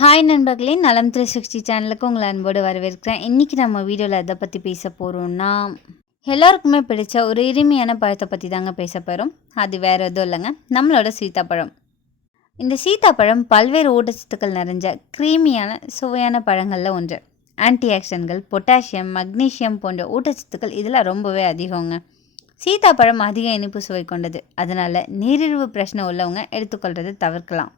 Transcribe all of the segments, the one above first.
Hi நண்பர்களே நலம் three sixty சேனலுக்கு உங்களை அன்போடு வரவேற்கிறேன். இன்றைக்கி நம்ம வீடியோவில் எதை பற்றி பேச போகிறோம்னா எல்லாருக்குமே பிடிச்ச ஒரு இனிமையான பழத்தை பற்றி தாங்க பேச போகிறோம் அது வேறு எதுவும் இல்லைங்க. நம்மளோட சீத்தாப்பழம். இந்த சீத்தாப்பழம் பல்வேறு ஊட்டச்சத்துக்கள் நிறைஞ்ச க்ரீமியான சுவையான பழங்களில் ஒன்று. ஆன்டி ஆக்சிடன்கள் பொட்டாசியம் மக்னீசியம் போன்ற ஊட்டச்சத்துக்கள் இதில் ரொம்பவே அதிகங்க. சீத்தாப்பழம் அதிக இனிப்பு சுவை கொண்டது. அதனால் நீரிழிவு பிரச்சனை உள்ளவங்க எடுத்துக்கொள்றதை தவிர்க்கலாம்.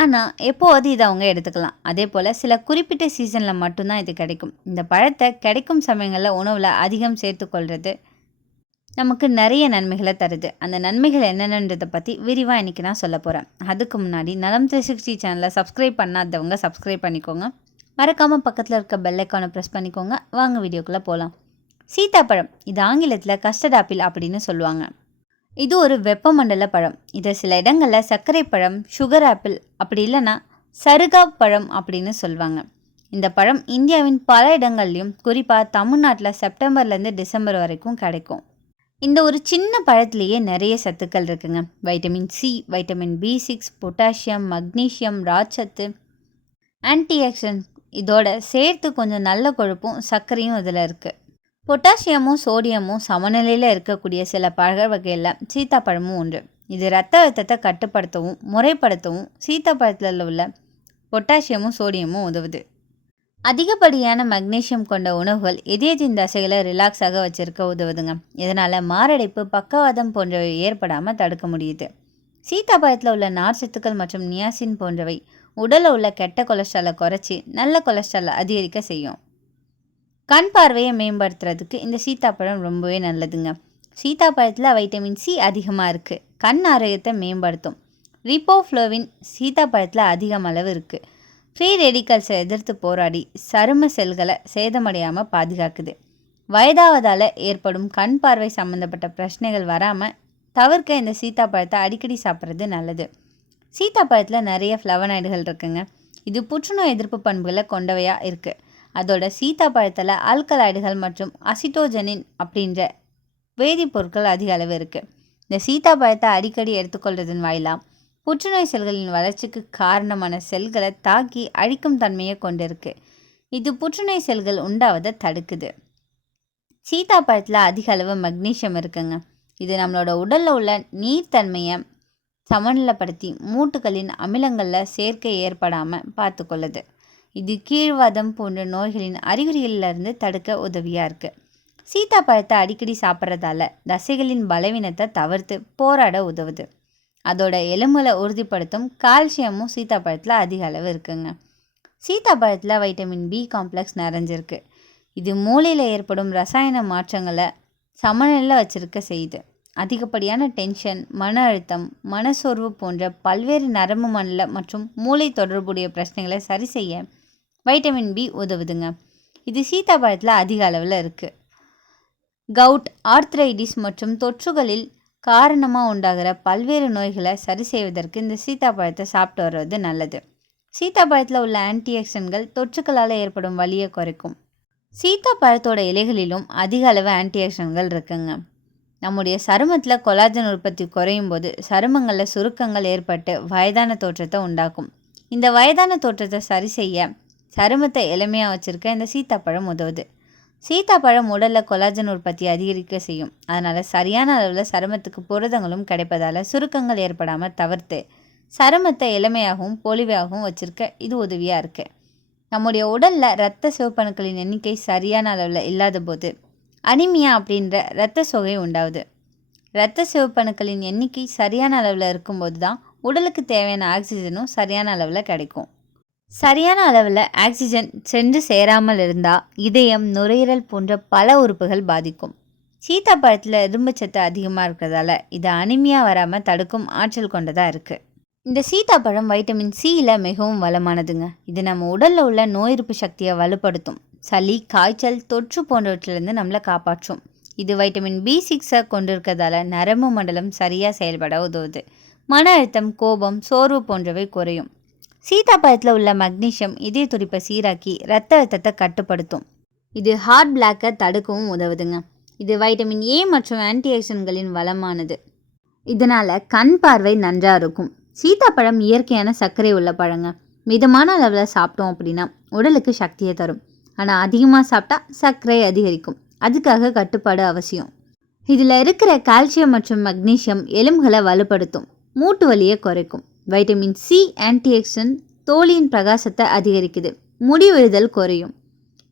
ஆனால் எப்போது இதை அவங்க எடுத்துக்கலாம். அதே போல் சில குறிப்பிட்ட சீசனில் மட்டும்தான் இது கிடைக்கும். இந்த பழத்தை கிடைக்கும் சமயங்களில் உணவில் அதிகம் சேர்த்துக்கொள்வது நமக்கு நிறைய நன்மைகளை தருது. அந்த நன்மைகள் என்னென்னன்றதை பற்றி விரிவாக இன்றைக்கி நான் சொல்ல போகிறேன் அதுக்கு முன்னாடி நலம் த்ரீ சிக்ஸ்டி சேனலை சப்ஸ்கிரைப் பண்ணாதவங்க சப்ஸ்கிரைப் பண்ணிக்கோங்க. மறக்காமல் பக்கத்தில் இருக்க பெல்லைக்கானை ப்ரெஸ் பண்ணிக்கோங்க. வாங்க வீடியோக்குள்ளே போகலாம் சீத்தாப்பழம் இது ஆங்கிலத்தில் கஸ்டர்ட் ஆப்பிள் அப்படின்னு சொல்லுவாங்க. இது ஒரு வெப்பமண்டல பழம். இதை சில இடங்களில் சர்க்கரை பழம் சுகர் ஆப்பிள் அப்படி இல்லைன்னா சருகா பழம் அப்படின்னு சொல்லுவாங்க இந்த பழம் இந்தியாவின் பல இடங்கள்லையும் குறிப்பாக தமிழ்நாட்டில் செப்டம்பர்லேருந்து டிசம்பர் வரைக்கும் கிடைக்கும். இந்த ஒரு சின்ன பழத்துலேயே நிறைய சத்துக்கள் இருக்குங்க. Vitamin C vitamin B six potassium magnesium ராட்சத்து antioxidant இதோட சேர்த்து கொஞ்சம் நல்ல கொழுப்பும் சர்க்கரையும் இதில் இருக்குது பொட்டாசியமும் சோடியமும் சமநிலையில் இருக்கக்கூடிய சில பழ வகையில் சீத்தாப்பழமும் ஒன்று இது ரத்த அழுத்தத்தை கட்டுப்படுத்தவும் முறைப்படுத்தவும் சீத்தாப்பழத்தில் உள்ள பொட்டாசியமும் சோடியமும் உதவுது. அதிகப்படியான மக்னீசியம் கொண்ட உணவுகள் இதயத்தின் தசைகளை ரிலாக்ஸாக வச்சிருக்க உதவுதுங்க. இதனால் மாரடைப்பு பக்கவாதம் போன்றவை ஏற்படாமல் தடுக்க முடியுது. சீத்தாப்பழத்தில் உள்ள நார்ச்சத்துக்கள் மற்றும் நியாசின் போன்றவை உடலில் உள்ள கெட்ட கொலஸ்ட்ராலை குறைச்சி நல்ல கொலஸ்ட்ராலை அதிகரிக்க செய்யும். கண் பார்வையை மேம்படுத்துறதுக்கு இந்த சீத்தாப்பழம் ரொம்பவே நல்லதுங்க. சீத்தாப்பழத்தில் வைட்டமின் சி அதிகமாக இருக்குது கண் ஆரோக்கியத்தை மேம்படுத்தும். ரிப்போஃப்ளோவின் சீத்தாப்பழத்தில் அதிகம் அளவு இருக்குது ஃப்ரீ ரெடிக்கல்ஸை எதிர்த்து போராடி சரும செல்களை சேதமடையாமல் பாதுகாக்குது. வயதாவதால் ஏற்படும் கண் பார்வை சம்மந்தப்பட்ட பிரச்சனைகள் வராமல் தவிர்க்க இந்த சீத்தாப்பழத்தை அடிக்கடி சாப்பிட்றது நல்லது. சீத்தாப்பழத்தில் நிறைய ஃப்ளவனாய்டுகள் இருக்குங்க. இது புற்றுநோய் எதிர்ப்பு பண்புகளை கொண்டவையாக இருக்குது அதோட சீதாப்பழத்தில் ஆல்கலாய்டுகள் மற்றும் அசிட்டோஜனின் அப்படின்ற வேதிப்பொருட்கள் அதிக அளவு இருக்குது இந்த சீதாப்பழத்தை அடிக்கடி எடுத்துக்கொள்வதன் வாயிலாக புற்றுநோய் செல்களின் வளர்ச்சிக்கு காரணமான செல்களை தாக்கி அழிக்கும் தன்மையை கொண்டிருக்கு. இது புற்றுநோய் செல்கள் உண்டாவதை தடுக்குது. சீத்தாப்பழத்தில் அதிக அளவு மக்னீஷியம் இருக்குங்க. இது நம்மளோட உடலில் உள்ள நீர்த்தன்மையை சமநிலைப்படுத்தி மூட்டுகளின் அமிலங்களில் சேர்க்கை ஏற்படாமல் பார்த்துக்கொள்ளுது. இது கீழ்வாதம் போன்ற நோய்களின் அறிகுறிகளிலிருந்து தடுக்க உதவியாக இருக்குது சீத்தாப்பழத்தை அடிக்கடி சாப்பிட்றதால தசைகளின் பலவீனத்தை தவிர்த்து போராட உதவுது. அதோட எலும்புகளை உறுதிப்படுத்தும் கால்சியமும் சீத்தாப்பழத்தில் அதிக அளவு இருக்குங்க. சீத்தாப்பழத்தில் வைட்டமின் பி காம்ப்ளெக்ஸ் நிறைஞ்சிருக்கு. இது மூளையில் ஏற்படும் ரசாயன மாற்றங்களை சமநிலையில் வச்சிருக்க செய்யுது. அதிகப்படியான டென்ஷன் மன அழுத்தம் மனசோர்வு போன்ற பல்வேறு நரம்பு மண்டல மற்றும் மூளை தொடர்புடைய பிரச்சனைகளை சரி செய்ய வைட்டமின் பி உதவுதுங்க. இது சீத்தாப்பழத்தில் அதிக அளவில் இருக்குது கவுட் ஆர்த்ரைடிஸ் மற்றும் தொற்றுகளில் காரணமாக உண்டாகிற பல்வேறு நோய்களை சரி செய்வதற்கு இந்த சீத்தாப்பழத்தை சாப்பிட்டு வர்றது நல்லது. சீத்தாப்பழத்தில் உள்ள ஆன்டிஆக்சன்கள் தொற்றுக்களால் ஏற்படும் வலியை குறைக்கும். சீத்தாப்பழத்தோட இலைகளிலும் அதிக அளவு ஆன்டிஆக்சன்கள் இருக்குங்க. நம்முடைய சருமத்தில் கொலாஜன் உற்பத்தி குறையும் போது சருமங்களில் சுருக்கங்கள் ஏற்பட்டு வயதான தோற்றத்தை உண்டாக்கும். இந்த வயதான தோற்றத்தை சரி செய்ய சருமத்தை எளிமையாக வச்சுருக்க இந்த சீத்தாப்பழம் உதவுது. சீத்தாப்பழம் உடலில் கொலாஜன் உற்பத்தி அதிகரிக்க செய்யும். அதனால் சரியான அளவில் சருமத்துக்கு புரதங்களும் கிடைப்பதால் சுருக்கங்கள் ஏற்படாமல் தவிர்த்து சருமத்தை எளிமையாகவும் பொலிவாகவும் வச்சுருக்க இது உதவியாக இருக்குது நம்முடைய உடலில் இரத்த சிவப்பணுக்களின் எண்ணிக்கை சரியான அளவில் இல்லாத போது அனிமியா அப்படின்ற இரத்த சோகை உண்டாகுது இரத்த சிவப்பணுக்களின் எண்ணிக்கை சரியான அளவில் இருக்கும்போது தான் உடலுக்கு தேவையான ஆக்சிஜனும் சரியான அளவில் கிடைக்கும். சரியான அளவில் ஆக்சிஜன் சென்று சேராமல் இருந்தால் இதயம் நுரையீரல் போன்ற பல உறுப்புகள் பாதிக்கும். சீத்தாப்பழத்தில் இரும்புச்சத்து அதிகமாக இருக்கிறதால இது அனிமையாக வராமல் தடுக்கும் ஆற்றல் கொண்டதாக இருக்குது இந்த சீத்தாப்பழம் வைட்டமின் சியில் மிகவும் வளமானதுங்க. இது நம்ம உடலில் உள்ள நோய் எதிர்ப்பு சக்தியை வலுப்படுத்தும். சளி காய்ச்சல் தொற்று போன்றவற்றிலிருந்து நம்மளை காப்பாற்றும். இது வைட்டமின் பி சிக்ஸை கொண்டிருக்கிறதால நரம்பு மண்டலம் சரியாக செயல்பட உதவுது. மன அழுத்தம் கோபம் சோர்வு போன்றவை குறையும். சீத்தாப்பழத்தில் உள்ள மக்னீஷியம் இதய துடிப்பை சீராக்கி ரத்த அழுத்தத்தை கட்டுப்படுத்தும். இது ஹார்ட் பிளாக்கை தடுக்கவும் உதவுதுங்க. இது வைட்டமின் ஏ மற்றும் ஆன்டிஆக்சிடன்ட்களின் வளமானது. இதனால் கண் பார்வை நன்றாக இருக்கும். சீத்தாப்பழம் இயற்கையான சர்க்கரை உள்ள பழங்க. மிதமான அளவில் சாப்பிட்டோம் அப்படின்னா உடலுக்கு சக்தியை தரும். ஆனால் அதிகமாக சாப்பிட்டா சர்க்கரை அதிகரிக்கும். அதுக்காக கட்டுப்பாடு அவசியம். இதில் இருக்கிற கால்சியம் மற்றும் மக்னீஷியம் எலும்புகளை வலுப்படுத்தும். மூட்டு வலியை குறைக்கும். வைட்டமின் சி ஆன்டிஆக்சிடன்ட் தோலியின் பிரகாசத்தை அதிகரிக்குது. முடி விழுதல் குறையும்.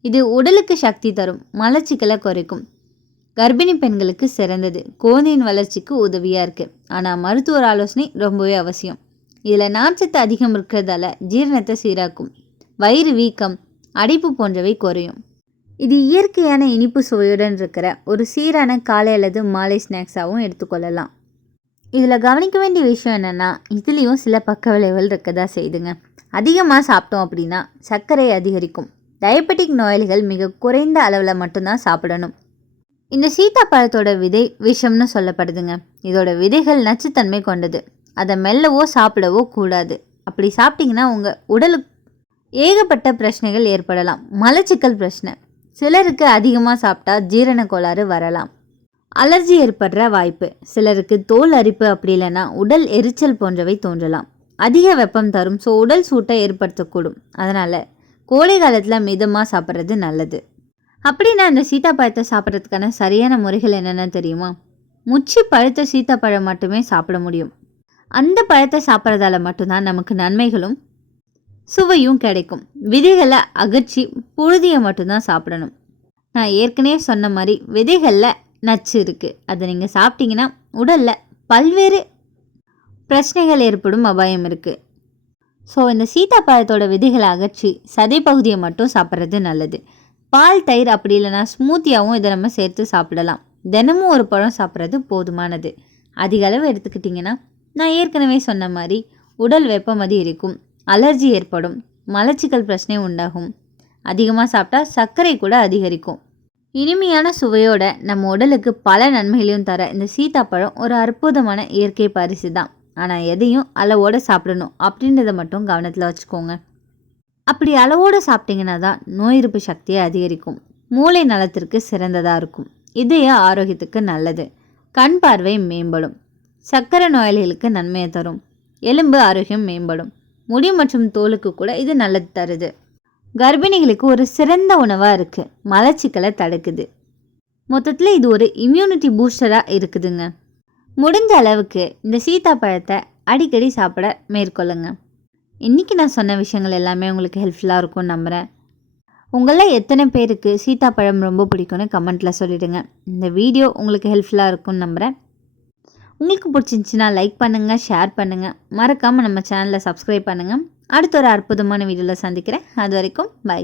இது உடலுக்கு சக்தி தரும் மலச்சிக்கலை குறைக்கும். கர்ப்பிணி பெண்களுக்கு சிறந்தது. குழந்தையின் வளர்ச்சிக்கு உதவியாக இருக்குது ஆனால் மருத்துவர் ஆலோசனை ரொம்பவே அவசியம். இதில் நார்ச்சத்து அதிகம் இருக்கிறதால ஜீரணத்தை சீராக்கும். வயிறு வீக்கம் அடைப்பு போன்றவை குறையும். இது இயற்கையான இனிப்பு சுவையுடன் இருக்கிற ஒரு சீரான காலை அல்லது மாலை ஸ்நாக்ஸாகவும் எடுத்துக்கொள்ளலாம். இதில் கவனிக்க வேண்டிய விஷயம் என்னென்னா இதுலேயும் சில பக்க விளைவுகள் இருக்கதா செய்துங்க. அதிகமாக சாப்பிட்டோம் அப்படின்னா சர்க்கரை அதிகரிக்கும். டயபெட்டிக் நோயாளிகள் மிக குறைந்த அளவில் மட்டும்தான் சாப்பிடணும். இந்த சீத்தாப்பழத்தோட விதை விஷம்னு சொல்லப்படுதுங்க. இதோட விதைகள் நச்சுத்தன்மை கொண்டது. அதை மெல்லவோ சாப்பிடவோ கூடாது. அப்படி சாப்பிட்டிங்கன்னா உங்கள் உடலுக்கு ஏகப்பட்ட பிரச்சனைகள் ஏற்படலாம். மலச்சிக்கல் பிரச்சனை. சிலருக்கு அதிகமாக சாப்பிட்டா ஜீரண கோளாறு வரலாம். அலர்ஜி ஏற்படுற வாய்ப்பு. சிலருக்கு தோல் அரிப்பு அப்படி இல்லைன்னா உடல் எரிச்சல் போன்றவை தோன்றலாம். அதிக வெப்பம் தரும் ஸோ உடல் சூட்டை ஏற்படுத்தக்கூடும். அதனால் கோடை காலத்தில் மிதமாக சாப்பிட்றது நல்லது. அப்படின்னா அந்த சீத்தாப்பழத்தை சாப்பிட்றதுக்கான சரியான முறைகள் என்னென்ன தெரியுமா? முச்சி பழுத்த சீத்தாப்பழம் மட்டுமே சாப்பிட முடியும். அந்த பழத்தை சாப்பிட்றதால மட்டும்தான் நமக்கு நன்மைகளும் சுவையும் கிடைக்கும். விதைகளை அகற்றி புழுதியை மட்டும்தான் சாப்பிடணும். நான் ஏற்கனவே சொன்ன மாதிரி விதைகளில் நச்சு இருக்குது அதை நீங்கள் சாப்பிட்டீங்கன்னா உடலில் பல்வேறு பிரச்சனைகள் ஏற்படும் அபாயம் இருக்குது ஸோ இந்த சீத்தாப்பழத்தோட விதைகளை அகற்றி சதை பகுதியை மட்டும் சாப்பிட்றது நல்லது. பால் தயிர் அப்படி இல்லைன்னா ஸ்மூத்தியாகவும் இதை நம்ம சேர்த்து சாப்பிடலாம். தினமும் ஒரு பழம் சாப்பிட்றது போதுமானது. அதிக அளவு எடுத்துக்கிட்டிங்கன்னா நான் ஏற்கனவே சொன்ன மாதிரி உடல் வெப்பம் அதிகரிக்கும் அலர்ஜி ஏற்படும் மலச்சிக்கல் பிரச்சனை உண்டாகும். அதிகமாக சாப்பிட்டா சர்க்கரை கூட அதிகரிக்கும். இனிமையான சுவையோட நம்ம உடலுக்கு பல நன்மைகளையும் தர இந்த சீத்தாப்பழம் ஒரு அற்புதமான இயற்கை பரிசு தான். ஆனால் எதையும் அளவோடு சாப்பிடணும் அப்படின்றத மட்டும் கவனத்தில் வச்சுக்கோங்க. அப்படி அளவோடு சாப்பிட்டீங்கன்னா தான் நோய் எதிர்ப்பு சக்தியை அதிகரிக்கும். மூளை நலத்திற்கு சிறந்ததாக இருக்கும். இதய ஆரோக்கியத்துக்கு நல்லது. கண் பார்வை மேம்படும். சர்க்கரை நோயாளிகளுக்கு நன்மையை தரும். எலும்பு ஆரோக்கியம் மேம்படும். முடி மற்றும் தோலுக்கு கூட இது நல்லது தருது. கர்ப்பிணிகளுக்கு ஒரு சிறந்த உணவாக இருக்குது மலச்சிக்கலை தடுக்குது. மொத்தத்தில் இது ஒரு இம்யூனிட்டி பூஸ்டராக இருக்குதுங்க. முடிஞ்ச அளவுக்கு இந்த சீத்தாப்பழத்தை அடிக்கடி சாப்பிட மேற்கொள்ளுங்க. இன்றைக்கி நான் சொன்ன விஷயங்கள் எல்லாமே உங்களுக்கு ஹெல்ப்ஃபுல்லாக இருக்கும்னு நம்புகிறேன் உங்களில் எத்தனை பேருக்கு சீத்தாப்பழம் ரொம்ப பிடிக்கும்னு கமெண்ட்டில் சொல்லிவிடுங்க இந்த வீடியோ உங்களுக்கு ஹெல்ப்ஃபுல்லாக இருக்கும்னு நம்புகிறேன் உங்களுக்கு பிடிச்சிருந்துச்சின்னா லைக் பண்ணுங்கள் ஷேர் பண்ணுங்கள் மறக்காமல் நம்ம சேனலை சப்ஸ்கிரைப் பண்ணுங்கள் அடுத்த ஒரு அற்புதமான வீடியோவில் சந்திக்கிறேன். அது வரைக்கும் பை